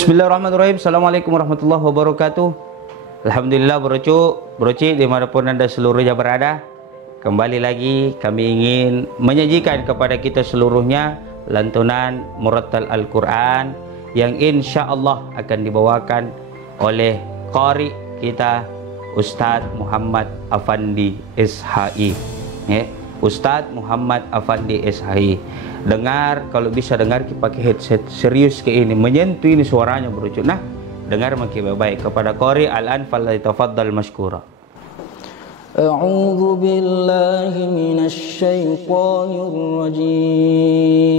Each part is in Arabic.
Bismillahirrahmanirrahim. Assalamualaikum warahmatullahi wabarakatuh. Alhamdulillah brocik dimanapun anda seluruhnya berada. Kembali lagi kami ingin menyajikan kepada kita seluruhnya lantunan murattal Al-Quran yang insya Allah akan dibawakan oleh qari kita Ustadz Muhammad Afandi SHI. Ustadz Muhammad Afandi SHI. Dengar, kalau bisa dengar pakai headset serius ke ini, menyentuh ini suaranya berucut. Nah, dengar makin baik kepada qari al-an falyatafaddal mashkura. A'udzu billahi minasy syaithanir rajim.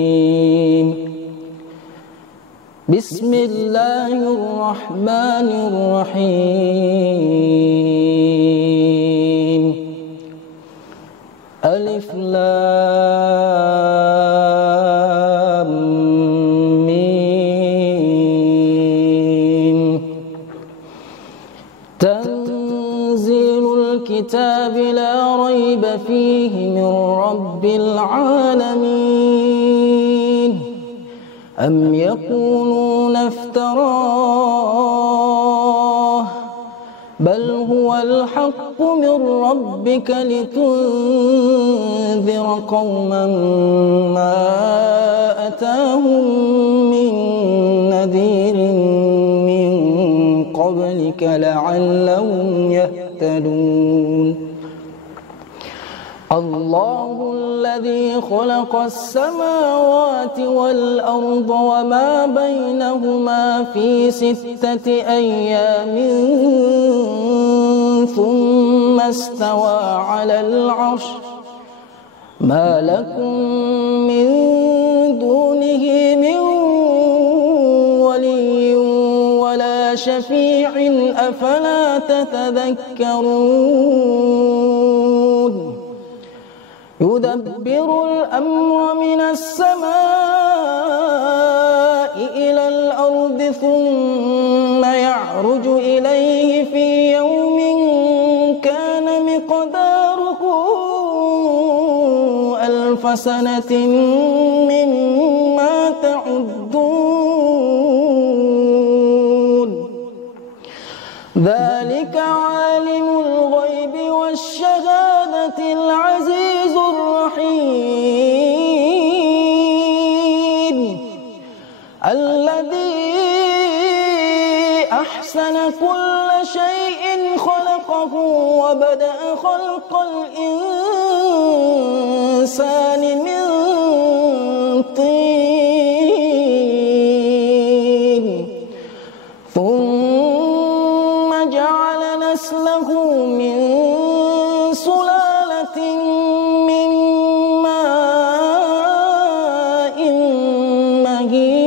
Bismillahirrahmanirrahim. Alif Lam Mim. Tanzilul kitab la raiba fihi min rabbil alamin. Am yakuluna iftarah bal huwal haqqu min rabbika litunzira qauman ma atahum min nadhirin min qablika la'allahum yahtadun. Allahu alladhi khalaqa as-samawati wal arda wa ma bainahuma fi sittati ayyamin thumma istawa 'alal 'arsh ma lakum min dunihi min waliyyin wa la shafi'in afala tatadhakkarun. يدبر الأمر من السماء إلى الأرض ثم يعرج إليه في يوم كان مقداره 1000 سنة مما تعدون. ذلك عالم الغيب والشهادة العزيز الرحيم الذي أحسن كل شيء خلقه وبدأ خلق الإنسان من طين ثم جعل نسله من سلالة من ماء مهين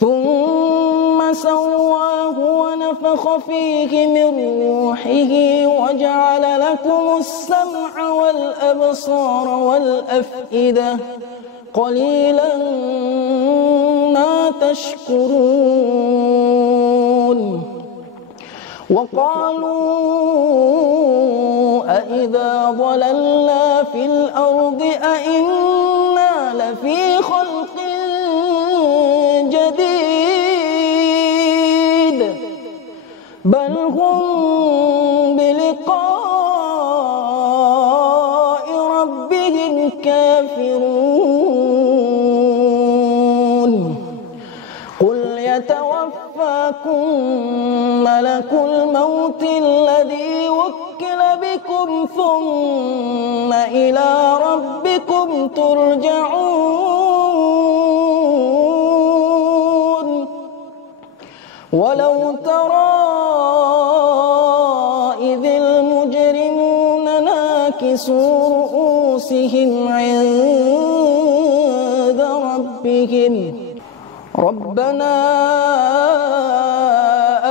ثم سواه ونفخ فيه من روحه وجعل لكم السمع والأبصار والأفئدة قليلا ما تشكرون. وقالوا أإذا ضللنا في الأرض أإنا لفي خلق جديد بل هم بلقاء ربهم كافرون. قل يتوفاكم ملك الموت الذي وكل بكم ثم إلى ربكم ترجعون. ولو ترى إذ المجرمون ناكسوا رؤوسهم عند ربهم ربنا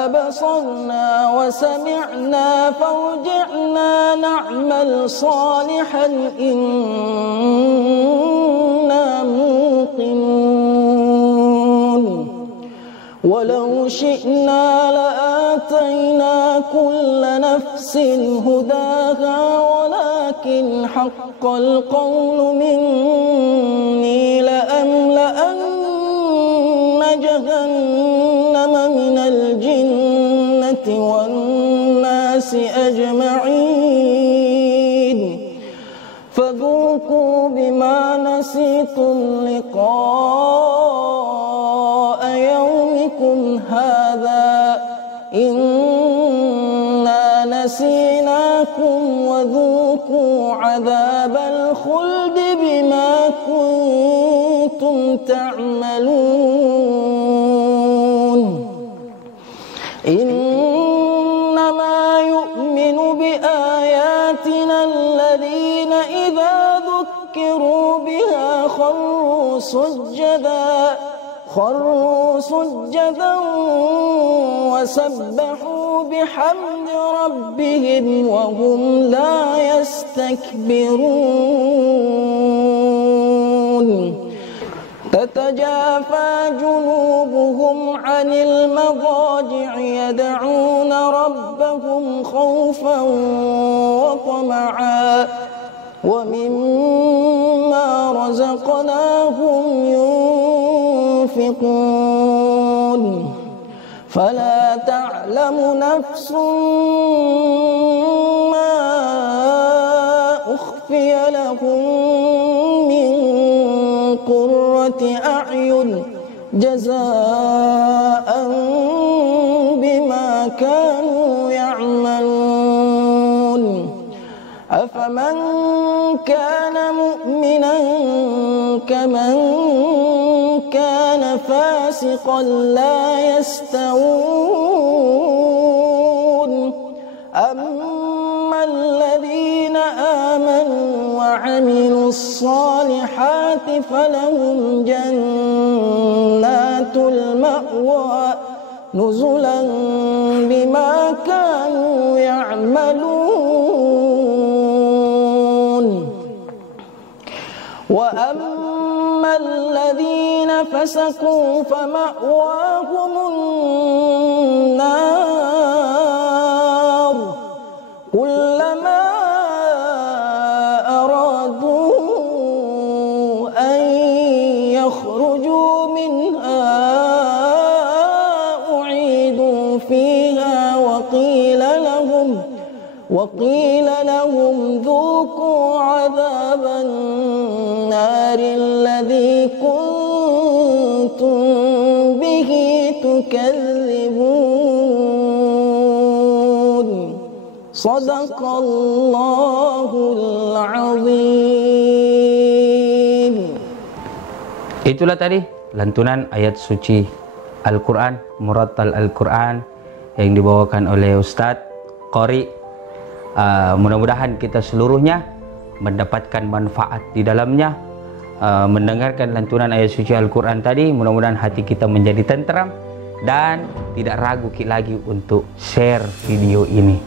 أبصرنا وسمعنا فارجعنا نعمل صالحا إنا موقنون. ولو شئنا لآتينا كل نفس هداها ولكن حق القول مني لأملأن نسيتم لقاء يومكم هذا إنا نسيناكم وذوقوا عذاب الخلد بما كنتم تعملون إنما يؤمن بآياتنا الذين إذا ذكروا بها خروا سجدا وسبحوا بحمد ربهم وهم لا يستكبرون تتجافى جنوبهم عن المضاجع يدعون ربهم خوفا وطمعا ومما رزقناهم ينفقون فلا تعلم نفس ما أخفي لهم من قرة أعين جزاء بما كانوا يعملون أفمن كان مؤمنا كمن كان فاسقا لا يستوون أما الذين آمنوا وعملوا الصالحات فلهم جنات المأوى نزلا بما كانوا يعملون وأما الذين فسقوا فمأواهم النار كلما أرادوا أن يخرجوا منها أعيدوا فيها وقيل لهم ذوقوا عذاب النار الذي كنتم به تكذبون صدق الله العظيم. Itulah tadi lantunan ayat suci Al-Quran, Murattal Al-Quran yang dibawakan oleh Ustadz Qori. Mudah-mudahan kita seluruhnya mendapatkan manfaat di dalamnya. Mendengarkan lantunan ayat suci Al-Quran tadi, mudah-mudahan hati kita menjadi tenteram dan tidak ragu lagi untuk share video ini,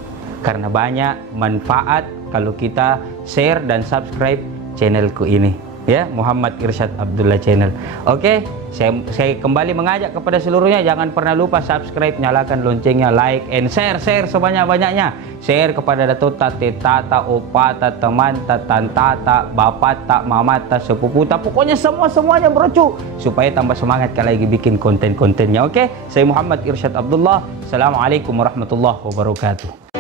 karena banyak manfaat kalau kita share dan subscribe channelku ini, ya, Muhammad Irsyad Abdullah Channel. Oke, saya kembali mengajak kepada seluruhnya, jangan pernah lupa subscribe, nyalakan loncengnya, like and share sebanyak-banyaknya. Share kepada datuk, tate, tata, opa, teman, tanta, bapak, mama, sepupu, pokoknya semuanya bro, supaya tambah semangat kalau lagi bikin konten-kontennya. Oke, saya Muhammad Irsyad Abdullah. Assalamualaikum warahmatullahi wabarakatuh.